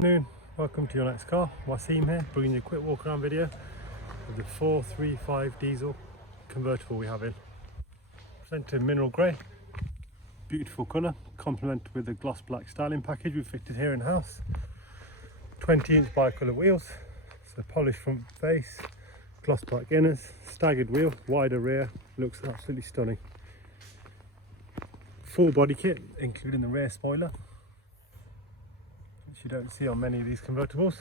Good afternoon, welcome to your next car. Wasim here, bringing you a quick walk around video of the 435 diesel convertible we have in. Presented in mineral grey, beautiful colour, complemented with the gloss black styling package we fitted here in house. 20-inch bi-colour wheels, so polished front face, gloss black inners, staggered wheel, wider rear, looks absolutely stunning. Full body kit including the rear spoiler, which you don't see on many of these convertibles.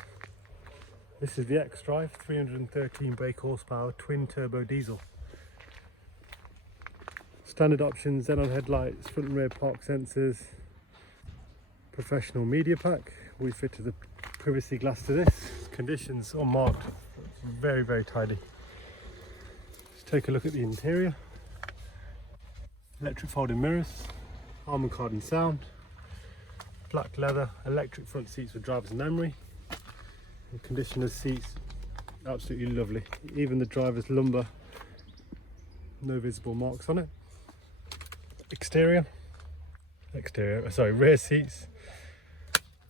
This is the X-Drive 313 brake horsepower twin turbo diesel. Standard options, xenon headlights, front and rear park sensors, professional media pack. We fitted the privacy glass to this. Conditions unmarked, very tidy. Let's take a look at the interior. Electric folding mirrors, Harman Kardon sound, black leather, electric front seats with driver's memory, and condition of seats absolutely lovely. Even the driver's lumbar, no visible marks on it. Rear seats,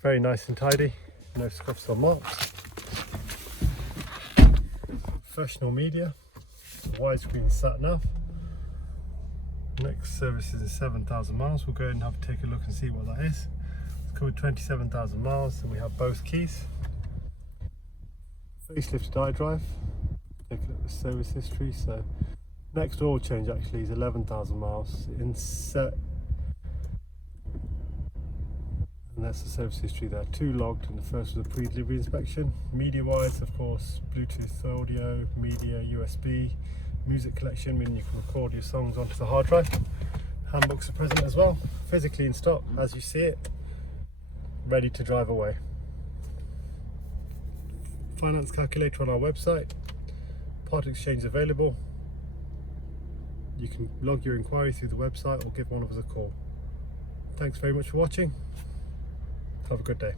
very nice and tidy, no scuffs or marks. Professional media, widescreen sat nav. Next service is 7,000 miles. We'll go ahead and have to take a look and see what that is. It's covered 27,000 miles, and we have both keys. Facelifted iDrive. Take a look at the service history. So next oil change actually is 11,000 miles in set, and that's the service history there. 2 logged, and the first was a pre-delivery inspection. Media wise, of course, Bluetooth audio, media, USB, music collection, meaning you can record your songs onto the hard drive. Handbooks are present as well, physically in stock as you see it, ready to drive away. Finance calculator on our website, part exchange available. You can log your inquiry through the website or give one of us a call. Thanks very much for watching. Have a good day.